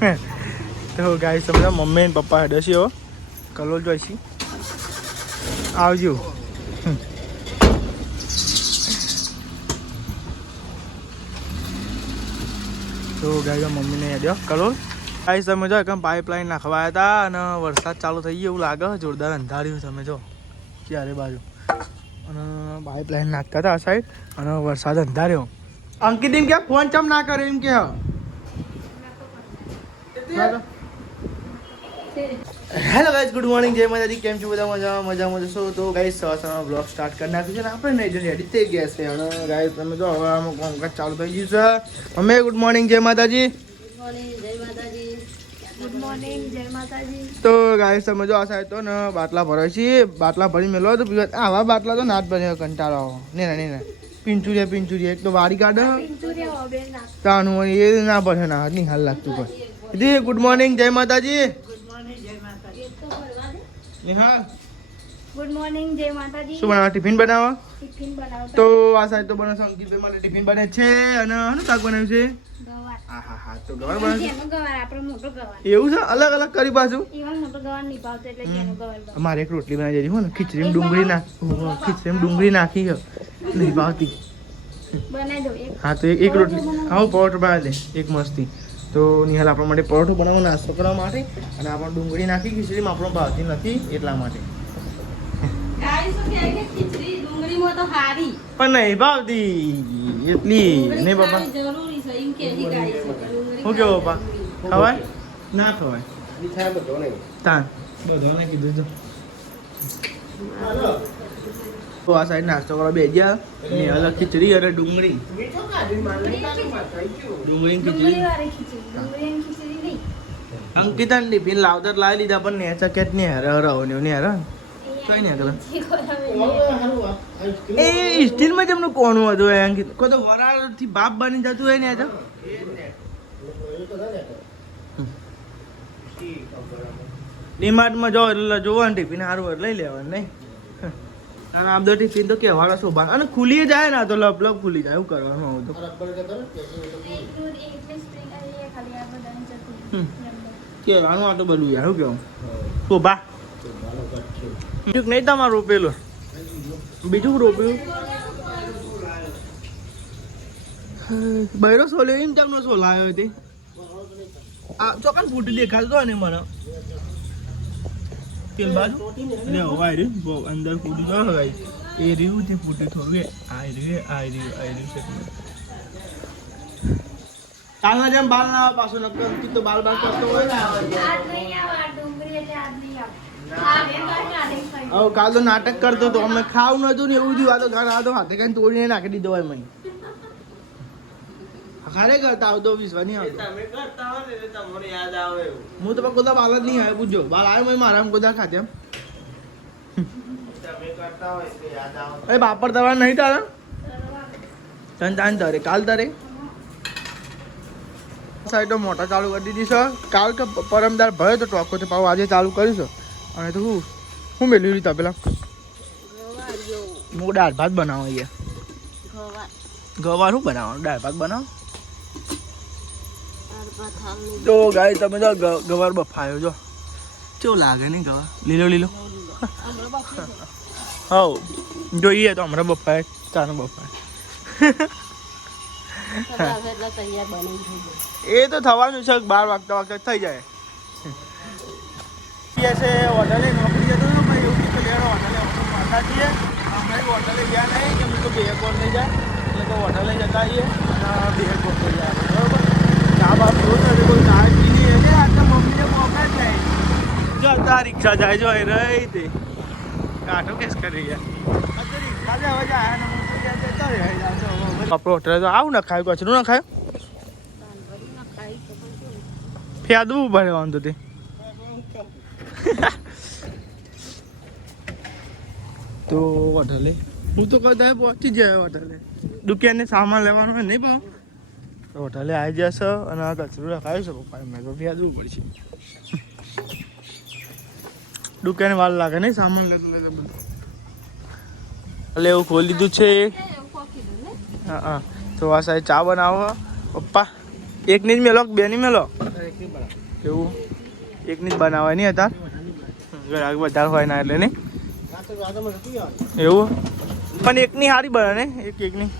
તો ગાઈસ સમજો મમ્મી ને પપ્પા હેડે છે કલોલ જોઈશી આવજો. તો ગાઈસ મમ્મીને હેડ્યો કલોલ. ગાઈસ તમે જો એકદમ પાઇપલાઇન નાખવાયા હતા અને વરસાદ ચાલુ થઈ ગયો એવું લાગે જોરદાર અંધાર્યું તમે જો ચારે બાજુ અને પાઇપલાઇન નાખતા હતા આ સાઈડ અને વરસાદ અંધાર્યો. અંકિત એમ કે ફોન ચમ ના કરે એમ કે હેલો ગાઈસ ગુડ મોર્નિંગ જય માતાજી. કેમ છો બધા? મજામાં જશો? તો ગાઈસ સવારમાં બ્લોગ સ્ટાર્ટ કરી નાખ્યું છે ને આપણે નહીં રેડી થઈ ગયા છે અને ગાઈસ તમે જો હવે આમાં કામકાજ ચાલુ થઈ ગયું છે. અમે ગુડ મોર્નિંગ જય માતાજી. તો ગાઈસ તમે જો આ સાઈડ તો ને બાટલા ભરાય છે. બાટલા ભરી મેલો તો આવા બાટલા તો ના જ બને કંટાળો ને પિંચુરિયા એક તો વાડી કાઢે તાનું એ ના ભરે ના નહીં હાલ લાગતું કોઈ. ગુડ મોર્નિંગ જય માતાજી. નિહાલ ગુડ મોર્નિંગ જય માતાજી. શું બનાવવા? ટિફિન બનાવવા. ટિફિન બનાવતા તો આ સાઈડ તો બને અંકિતભાઈ માટે ટિફિન બને છે અને શું શાક બનાવ્યું છે? ગવાર. હા તો ગવાર બનાવ્યું છે. જેનો ગવાર આપણો મોટો ગવાર. એવું છે? અલગ અલગ કરી પાછું એવા મોટો ગવાર નહીં ભાવતો એટલે જેનો ગવાર બનાવ. અમારે એક રોટલી બનાવી દેજો ને ખીચડીમાં ડુંગળી નાખી છે નહીં ભાવતી. બનાવી દો એક. હા તો એક રોટલી હા પરોઠો બનાવી દે એક મસ્તી. તો નિહાલ આપણા માટે પરોઠો બનાવવાનો નાસ્તો કરવા માટે અને આપણે ડુંગળી નાખી ખીચડીમાં આપણો ભાવતી નથી એટલા માટે. પણ નહીં ભાવતી એટલી નહીં પપ્પા. શું કેવું પપ્પા? ખવાય ના ખવાય? તાન બધો ને કીધું તો આ સાઈડ નાસ્તો કરવા બે ગયા ને અલગ ખીચડી અને ડુંગળી ખીચડી. અંકિતા ટિફિન લાવતા લાવી લીધા પણ ને ચકેટ ને રહો ને હેરા કઈ નહીં એ સ્ટીલમાં જેમનું કોણું હતું અંકિત કોઈ તો વરાળથી બાપ બની જતું હોય ને ડીમાર્ટમાં જાઓ એટલે જોવાનું ટિફિન સારું એટલે લઈ લેવાનું નહીં. અને આ બધો ટિફિન તો કેવાળા શોભા અને ખુલી જાય ને તો લપ ખુલી જાય એવું કરવાનું આવું તો કેવાનું આ તો બધું યાર શું કેવું શોભા બીજું નહીં તમારું રોપેલું બીજું રોપ્યું બૈરો સોલ્યો એમ તમને સોલાયો હતી આ ચોકન ફૂટી દેખાતો ને મને તેલ બાજુ લે વાયર અંદર ફૂટી તો હગાઈ એ રહ્યું તે ફૂટી થોડું એ રહ્યું છે કાલના જેમ બાલ ના આવે પાછું નક્કી તો બાલ કરતો હોય ને હવે કાલ તો નાટક કરતો હતો અમે ખાવું નતું ને એવું થયું આ તો ઘર આવતો હાથે કઈ તોડીને નાખી દીધો હોય મને ખરે કરતા આવતો વિશ્વાસ નહીં આવતો હું તો કોઈ બાલ જ નહીં આવે પૂછજો બાલ આવે મેં મારા બધા ખાતે એમ અરે બાપર તરવા નહીં તારા તાન તરે કાલ તરે સાઈડ મોટા ચાલુ કરી દીધી છે કાલ કે પરમદાર ભયો તો ટોકો તો પાવ આજે ચાલુ કરીશું અને તો હું મેળવી લીધા પેલા હું દાળ ભાત બનાવો અહીંયા ગવાર શું બનાવવાનું દાળ ભાત બનાવો તો ગાય તમે જો ગવાર બફાયો જો કેવું લાગે ને ગવાર લીલો હવ જોઈએ તો હમણાં બફાય ચાનો બફાય એ તો થવાનું છે 12 વાગતા થઈ જાય છે હોટલે નોકરી જતો ને ભાઈ એવું કીધું લેડો હોટલે માથા છીએ અમે હોટલે ગયા નહીં કે મેં તો બે કોર થઈ જાય એટલે તો હોટલે જતા આવીએ અને બે કોર થઈ જાય બરાબર ચા બાપ જોયું નથી કોઈ ચા પીધી એટલે આટલા મમ્મીને મોકા જ જાય જો ત્યાં રિક્ષા જાય જો એ રહી તે કાંઠો કેસ કરી ગયા રિક્ષા જ હવે જાય આપણો હોટલે તો આવું ના ખાય કચરું ના ખાય ફેદવું પડે વાંધો તે તો હોટલે હું તો કદાચ પહોંચી જાય હોટલે દુકાને સામાન લેવાનું હોય નહીં પાવ તો હોટલે આવી જશે અને આ કચરું રખાવી શકો મેં તો ફેદવું પડશે દુકાને વાર લાગે નહીં સામાન લેતો બધું એટલે એવું ખોલી દીધું છે હા તો આ સાહેબ ચા બનાવો પપ્પા એકની જ મેલો બેની મેલો એવું એકની જ બનાવવાની હતા ઘરાક વધારે હોય ના એટલે નહીં એવું પણ એકની સારી બને ને એકની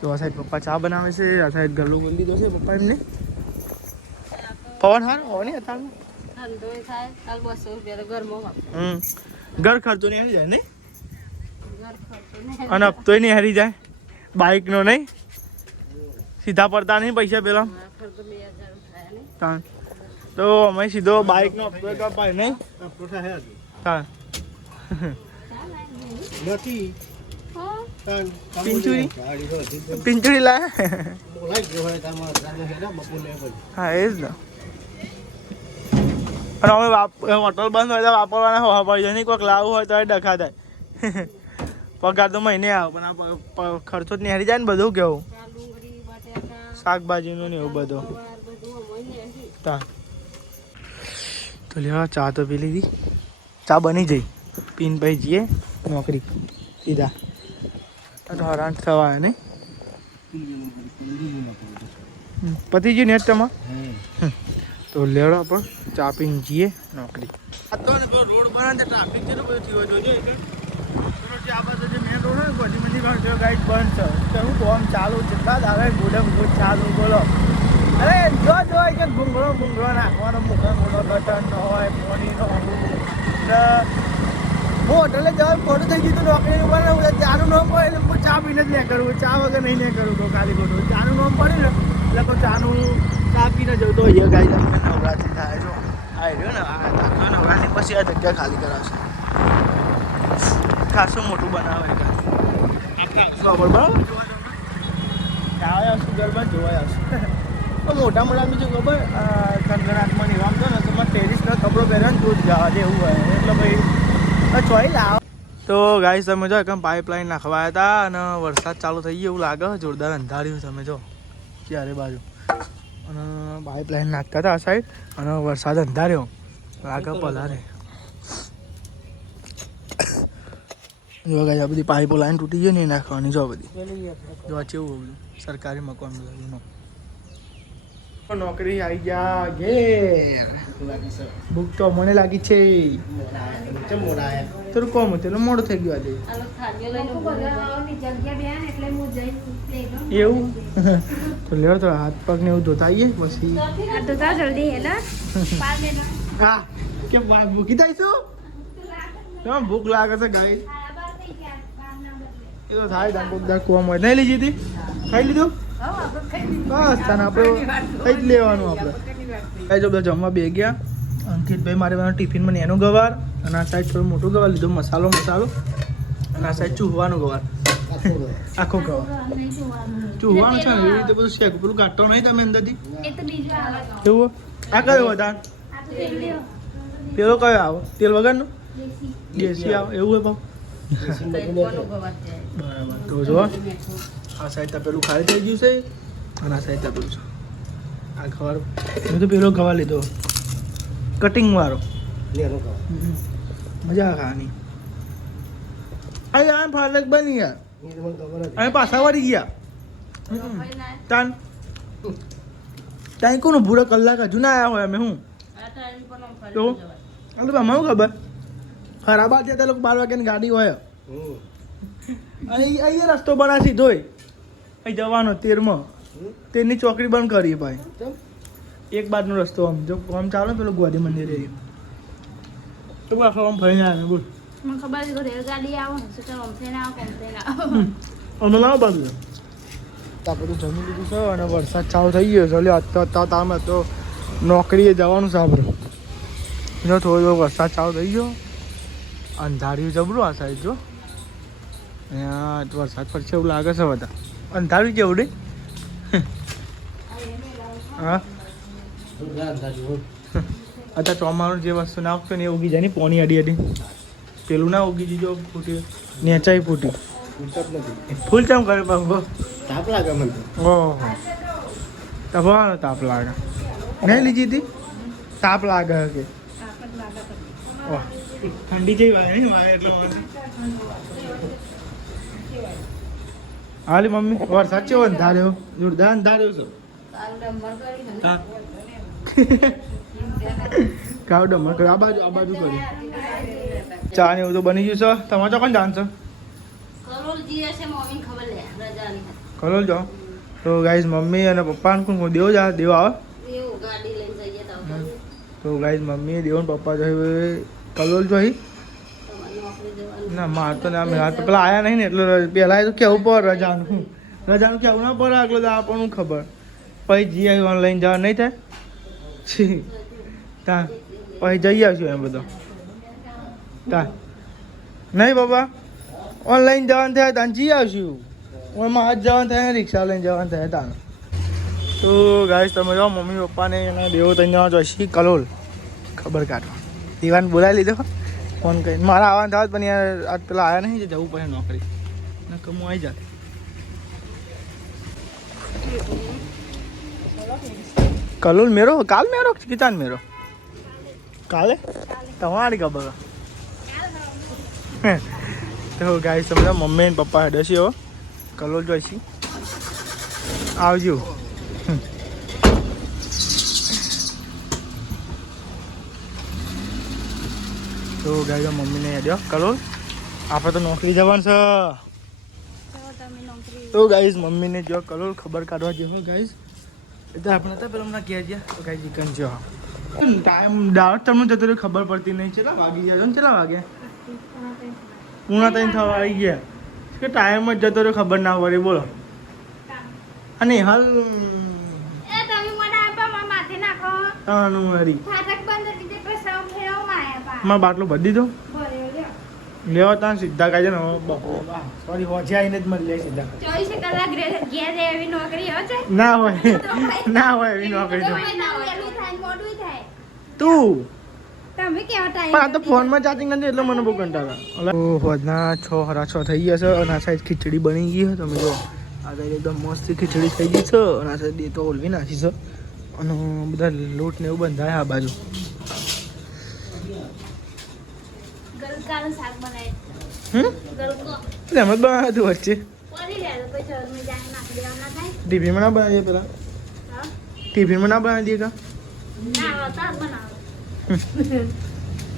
તો આ સાઈડ પપ્પા ચા બનાવે છે આ સાઈડ ગલ્લો બોલી દીધો છે પપ્પા એમને પવન હારો હોય ને અત્યારે ઘર ખર્ચો નહીં હારી જાય ને અને હપ્તોય નહીં હારી જાય બાઇકનો નહીં સીધા પડતા નહીં પૈસા પેલા તો અમે સીધો બાઇકનો હપ્તો કપાય નહીં હા પિંચુરી લાયા હા એ જ ને અને અમે હોટલ બંધ હોય તો વાપરવાના હોવા પડી જાય નહીં કોઈક લાવવું હોય તો ડખા થાય પગાર તો મહિને આવે પણ આ ખર્ચો જ નહીં હારી જાય ને બધું કેવું શાકભાજીનું ને એવું બધું તો લેવા ચા તો પી લીધી ચા બની જઈ પીન પછી જઈએ નોકરી સીધા તો હરાન થવાય નહીં પતિ ગયું નેટ તમા તો લેવડો પણ ચા પીને જઈએ નોકરી આ તો ને રોડ બનાવે ટ્રાફિક છે ને બધું થયો જોજો આ બાજુ જે મેન રોડ હોય બધી બધી ગાઈડ બંધ છે તો હું કોમ ચાલુ જેટલા જ આવે ગોડમ ગોડ ચાલુ બોલો અરે જો કે ભૂંગળો નાખવાનો મોટો બટન ન હોય પાણીનો હું હોટલે જવાનું ખોટું થઈ ગયું નોકરીનું પડે ચાનું નામ પડે એટલે હું ચા પીને જ નહીં કરું ચા વગર નહીં કરું તો ખાલી ખોટું ચાનું નામ પડે ને એટલે તો ચા પીને જવું તો અહીંયા ગાઈ તમને નવરાત્રી થાય જો આ રહ્યો ને આ નવરાત્રી પછી આ જગ્યા ખાલી કરાવશે ખાસું મોટું બનાવે બરાબર જોવા આવશું ગરબા જોવા આવશું તો મોટા બીજું ખબર કંગનાથમાં નિવામ તો ને તમારે ટેરિસનો કપડો પહેર્યો ને તો જ જવા દે એવું હોય એટલે ભાઈ ચોઈ લાવ તો ગાઈસ તમે જો એકદમ પાઇપલાઇન નાખવાયા હતા અને વરસાદ ચાલુ થઈ ગયો એવું લાગે જોરદાર અંધાર્યું તમે જો ચારે બાજુ અને પાઇપલાઇન નાખતા હતા આ સાઈડ અને વરસાદ અંધાર્યો લાગે પલારે જો ગાઈ આ બધી પાઇપો લાઈન તૂટી ગઈ નહીં નાખવાની જો બધી જો કેવું બધું સરકારી મકાન બધું નોકરી આવી ગયા ઘેર ભૂખ તો મને લાગી છે તારું કોમ હતું મોડું થઈ ગયું આજે એવું તો લેવા તો હાથ પગ ને એવું ધોતા આવીએ પછી હા કે ભૂખી થાય શું ભૂખ લાગે છે ગાય એ તો થાય દાંત કોમ હોય નહીં લીધી હતી ખાઈ લીધું બસ તને આપણે ખાઈ જ લેવાનું આપણે કઈ જો બધા જમવા બે ગયા અંકિતભાઈ મારે ટિફિનમાં એનું ગવાર અને આ સાઈડ થોડું મોટું ગવાર લીધું મસાલો અને આ સાઈડ ચૂહવાનું ગવાર આખો ગવાર ચૂહવાનું છે ને એવી રીતે બધું શેક પેલું કાઢતો નહીં તમે અંદરથી એવું આ કયો હતા પેલો કયો આવો તેલ વગરનો દેશી આવો એવું હોય ભાવ બરાબર તો જો આ સાઈડ પેલું ખાલી થઈ ગયું છે અને આ સાઈડ પેલું છે આ ખબર મેં તો પેલો ગવા લીધો કટિંગ વાળો મજા ખાવાની આ ફાલક બની યાર અમે પાછા વળી ગયા ત્યાં કોનું ભૂરો કલાક હજુ ના આવ્યા હોય અમે હું તો અમારું ખબર ખરાબ ત્યાં તે લોકો 12 વાગ્યાની ગાડી હોય અને અહીંયા રસ્તો બના સીધો અહીં જવાનો 13ની ચોકડી બંધ કરી ભાઈ એક બાજનો રસ્તો આમ જો આમ ચાલો ને પેલો ગોદી મંદિર એ તો આખો આમ ફરીને આવે બોલ મને ખબર છે રેલગાડી આવો ને તો આમ થઈને આવો અમે લાવો બાજુ તો બધું જમી લીધું છે અને વરસાદ ચાલુ થઈ ગયો છે એટલે તામે તો નોકરીએ જવાનું છે આપણે જો થોડો વરસાદ ચાલુ થઈ ગયો અંધાર્યું જબરું આ સાઈડ જો અહીંયા વરસાદ પડશે એવું લાગે છે બધા અંધાર્યું કેવું નહીં હા અત્યારે ચોમાનું જે વસ્તુ નાખતો ને એ ઉગી જાય ને પોણી અડી પેલું ના ઉગી દીધો ફૂટી નેચાઈ ફૂટી ફૂલ ચમ કરે બાબુ તાપ લાગે મને ઓહો તપવાનો તાપ લાગે નહીં લીધી હતી તાપ લાગે કે ઓહ ઠંડી જેવી વાય નહીં વાય એટલે હાલી મમ્મી વરસાદ છે અંધાર્યો જોરદાર અંધાર્યો છે હા કાવ ડમર કર્યો આ બાજુ કર્યું ચા ને એવું તો બની ગયું છે તમારે તો કોણ જાણશો કલોલ જાઓ તો ગાઈઝ મમ્મી અને પપ્પા કોણ દેવ આવે તો ગાઈઝ મમ્મી દેવ ને પપ્પા જોઈએ કલોલ જોઈ ના માર તો ના મેં તો પેલા આયા નહીં ને એટલે પેલા તો કેવું પર રજાનું કેવું ના પડે આગળ તો આપણને ખબર પછી જઈ આવી ઓનલાઈન જવા નહીં થાય તા પછી જઈ આવશું એમ બધો તા નહીં બાબા ઓનલાઈન જવાનું થાય ત્યાં જઈ આવશું એમાં હાથ જવાનું થાય રિક્ષા લઈને જવાનું થાય ત્યાં તો ગાઈસ તમે જાઓ મમ્મી પપ્પાને એના દેવો તઈને જવા જોઈશી કલોલ ખબર કાઢવા દીવાન બોલાવી લીધો ફોન કરીને મારા આવવાનું થાય પણ યાર આજ પેલા આવ્યા નહીં જવું પડે નોકરી ને કમું આવી જાય કલોલ મેરો કાલ મેરો કિચાન મેરો કાલે તમારી ખબર તો ગાઈસ તમે મમ્મી ને પપ્પા હેડે છે કલોલ જોઈશી આવજો તો ગાઈસ મમ્મીને હેડ્યો કલોલ આપણે તો નોકરી જવાનું છે તો ગાઈસ મમ્મીને જો કલોલ ખબર કાઢવા જેવો ગાઈસ એટલે આપણે તો પેલા કહે છે તો ગાઈસ ચિકન છે ટાઈમ ડાયરેક્ટ તમને જતો રહ્યો ખબર પડતી નહીં કેટલા વાગી ગયા ને કેટલા વાગ્યા પૂણા ત્રણ થવા આવી ગયા કે ટાઈમ જ જતો રહ્યો ખબર ના પડે બોલો અને હાલ મારા બાટલો ભરી દીધો લેવા ત્યાં સીધા કાઢે ને સોરી હોજે આવીને જ મળી લે સીધા 24 કલાક ઘેર એવી નોકરી હોય છે ના હોય એવી નોકરી તું તમે કેવા ટાઈમ પણ આ તો ફોનમાં ચાર્જિંગ નથી એટલે મને બહુ કંટાળો હોજના 6:30 થઈ ગયા છે અને આ સાઈડ ખીચડી બની ગઈ છે તમે જો આ સાઈડ એકદમ મસ્ત ખીચડી થઈ ગઈ છે અને આ સાઈડ તો ઓલવી નાખી છે અને બધા લોટ ને એવું બંધાય આ બાજુ ગલકાનું શાક બનાય ગલકો એમ જ બનાવ્યું વચ્ચે કોની લે તો પછી મે જાને નાખી દેવાના થાય ટિફિનમાં ના બનાવીએ પેલા હા ટિફિનમાં ના બનાવી દઈએ કા ના હોતા બનાવો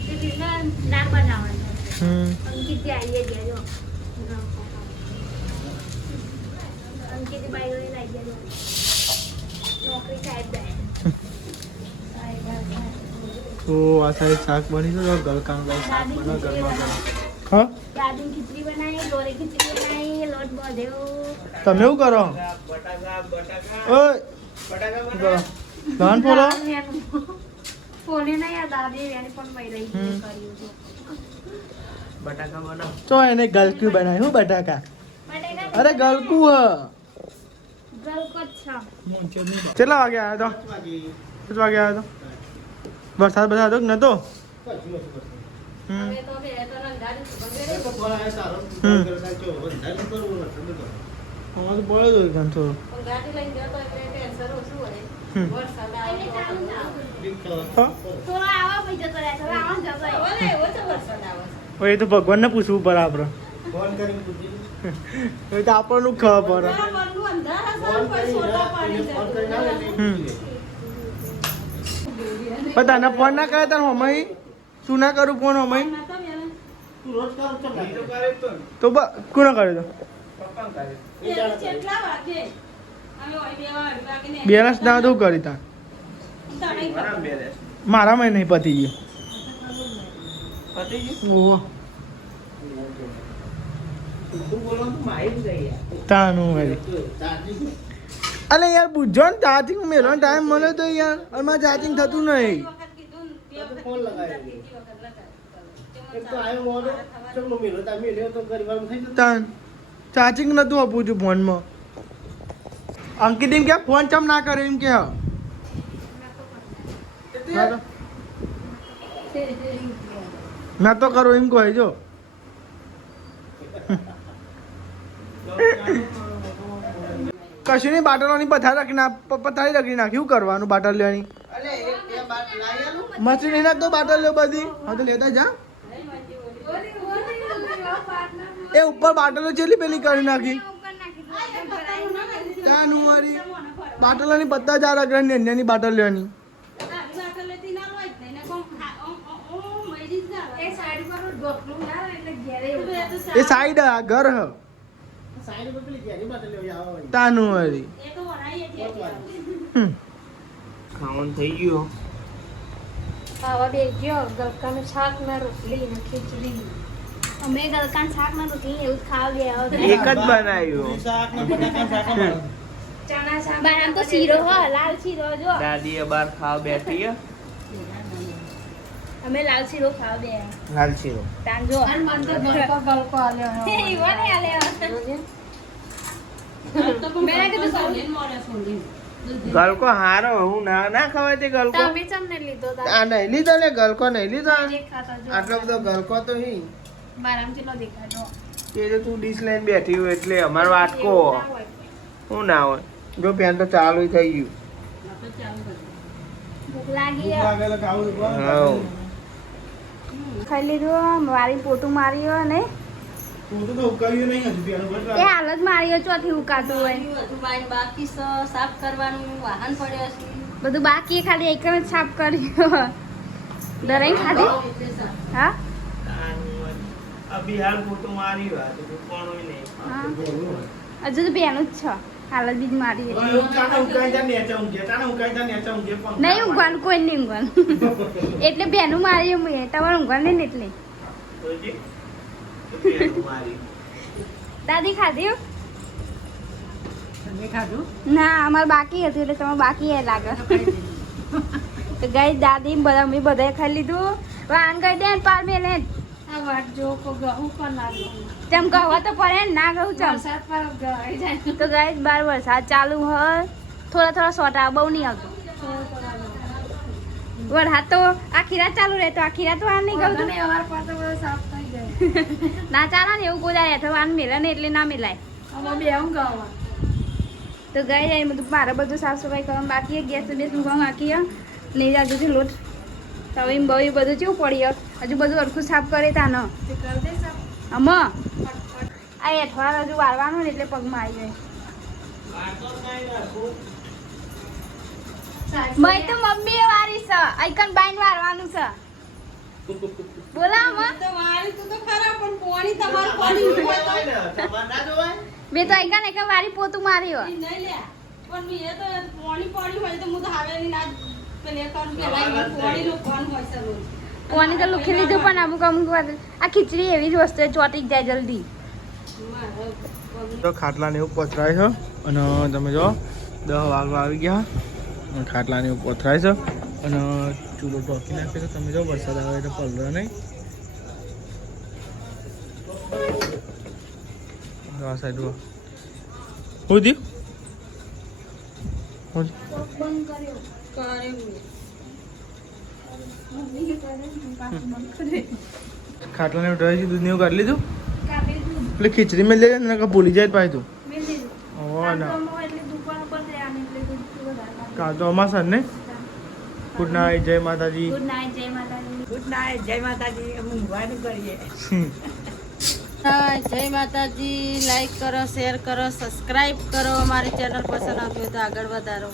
ટિફિનમાં ના બનાવવાનું અંકિત આવીએ ગયો અંકિત બાઈઓને લઈ ગયો નોકરી સાહેબ જાય તો આ સાઈડ શાક બની ગયું ગલકાનું શાક બના ગરમા હા દાદી ખીચડી બનાવી લોરે ખીચડી બનાવી લોટ બાંધ્યો તમે એવું કરો ઓય બટાકા ધાન ફોલો ફોને ના યાદ દાદી વેની પણ મઈ રહી કર્યું છે બટાકા બનાવ તો એને ગલકુ બનાવી હું બટાકા બટાકા અરે ગલકુ હ ગલકો છે કેટલા વાગે આવ્યા તો 5 વાગે આવ્યા તો વરસાદ હતો કે નતો હવે તો બે તો રંગાડી અમારે પડે તો ગામ થોડો ગાડી લઈને ગયો તો એટલે ટેન્શન ઓછું હોય વરસાદ આવે તો આવા પઈ જતો રહે તો આવા જતો ઓલે એવો તો વરસાદ આવે એ તો ભગવાનને પૂછવું પડે આપણે ફોન કરીને પૂછી એ તો આપણનું ખબર પડે બરાબરનું અંધારા સર કોઈ સોટા પાણી પણ તને ફોન ના કરે તાર હમાઈ તું ના કરું ફોન હમાઈ તો કોને કરે તો બેલેન્સ ના તું કરી તા મારા માં નહીં પતી ગયું તાનું અલે યાર પૂછજો ને ચાર્જિંગ મેળવાનો ટાઈમ મળે તો યાર અમારે ચાર્જિંગ થતું નહીં ચાર્જિંગ નતું આપું છું ફોનમાં અંકિત એમ કે ફોન ચમ ના કરે એમ કે ના તો કરો એમ કહે જો કશું નહીં બાટલોની પથારી રાખી નાખી શું કરવાનું બાટલ લેવાની મશીન એના તો બાટલ લે બધી હા તો લેતા જા એ ઉપર બાટલો ચેલી પેલી કરી નાખી ત્યાં નુવારી બાટલાની પત્તા ચાર અગ્ર નેન્યાની બાટલ લેવાની એ સાઈડ ઘર હ ત્યાં નુવારી ખાવાનું થઈ ગયું ખાવા બેસજો ગલકાનું શાક ને રોટલી ને ખીચડી અમે ગલકાનું શાક ને રોટલી એવું ખાવા બે એક જ બનાવ્યું ચણા શાક બનાવ તો શીરો હ લાલ શીરો જો દાદી બાર ખાવા બેઠી હે અમે લાલ શીરો ખાવા બે લાલ શીરો તાંજો અને મન તો ગલકો આલ્યો હે ઈવન આલ્યો મેં કીધું સોલીન મોરે સોલીન ગલકો હારો હું ના ખવાય તે ગલકો તમે ચમને લીધો આ નહીં લીધો ને ગલકો નહીં લીધો દેખાતા જો આટલો બધો ગલકો તો હી બારામ ચેલો દેખાતો તે તો તું ડીશ લઈને બેઠી હોય એટલે અમાર વાટકો હું ના હોય જો પેન તો ચાલુ થઈ ગયું ભૂખ લાગી હા ખાઈ લીધું મારી પોતું માર્યો ને એ હાલ જ માર્યો ચોથી ઉકાતું હોય બાકી સાફ કરવાનું વાહન પડ્યો છે બધું બાકી ખાલી એક જ સાફ કર્યો દરાઈ ખાધી હા અભી હાલ ફોટો મારી વાત કોણ હોય નહીં હા. હજુ તો બેનું જ છે હાલ જ બીજ મારી નહીં ઊંઘવાનું કોઈ નહીં ઊંઘવાનું એટલે બેનું મારી મેં તમારે ઊંઘવાનું નહીં ને એટલે દાદી ખાધી ના અમારે બાકી હતું એટલે તમારે બાકી એ લાગે તો ગઈ દાદી બધા મેં બધાએ ખાઈ લીધું વાન ગઈ દે પાર મેલે આ વાટ જો કો ગહું પણ લાગ્યો તેમ કહવા તો પડે ને ના કહું ચમ વરસાદ પર ગઈ જાય તો ગઈ બાર વરસાદ ચાલુ હોય થોડા સોટા બહુ નહીં આવતો વરસાદ તો આખી રાત ચાલુ રહે તો આખી રાત વાર નહીં ગયું અને અવાર પર તો બધું સાફ થઈ જાય ના ચાલે ને એવું કોઈ હેઠળ વાર મેલે ને એટલે ના મેલાય અમે બે હું ગાવા તો ગઈ જાય બધું મારે બધું સાફ સફાઈ કરવાનું બાકી ગેસ બેસ મૂકવાનું બાકી નહીં રાજુથી લોટ હવે એમ બહુ બધું કેવું પડી હજુ બધું અરખું સાફ કરે તા ન તે કર દે સાફ અમ આ એઠવાડ હજુ વાળવાનું ને એટલે પગમાં આવી જાય મેં તો મમ્મી એ વારી છે આઈકન બાઈન વાળવાનું છે બોલા તો વાળી તો ખરા પણ પોણી તમાર પોણી હોય તો મેં તો આઈકન એક વારી પોતું માર્યો નહીં લે પણ મે એ તો પોણી હોય તો હું તો હાવેલી ના પેલે કરું કે લાઈ પોણી નું કોણ હોય છે રોજ કોની તો લુખી લીધું પણ અમુક વાર આ ખીચડી એવી જ વસ્તુ ચોટી જ જાય જલ્દી તો ખાટલાને એવું પથરાય છે અને તમે જો 10 વાગવા આવી ગયા અને ખાટલાને એવું પથરાય છે અને ચૂલો ઢોકી નાખે છે તમે જો વરસાદ આવે એટલે પલળે નહીં આ સાઈડ હું થયું ખાટલાને ઉઠાવી છે દૂધ ને એવું કરી લીધું એટલે ખીચડી મેં લઈ ને ભૂલી જાય પાય તું કાં તો અમાર સર ને ગુડ નાઇટ જય માતાજી ગુડ નાઇટ જય માતાજી ગુડ નાઇટ જય માતાજી અમે ઊંઘવાનું કરીએ જય માતાજી લાઈક કરો શેર કરો સબસ્ક્રાઇબ કરો અમારી ચેનલ પસંદ આવતી હોય તો આગળ વધારો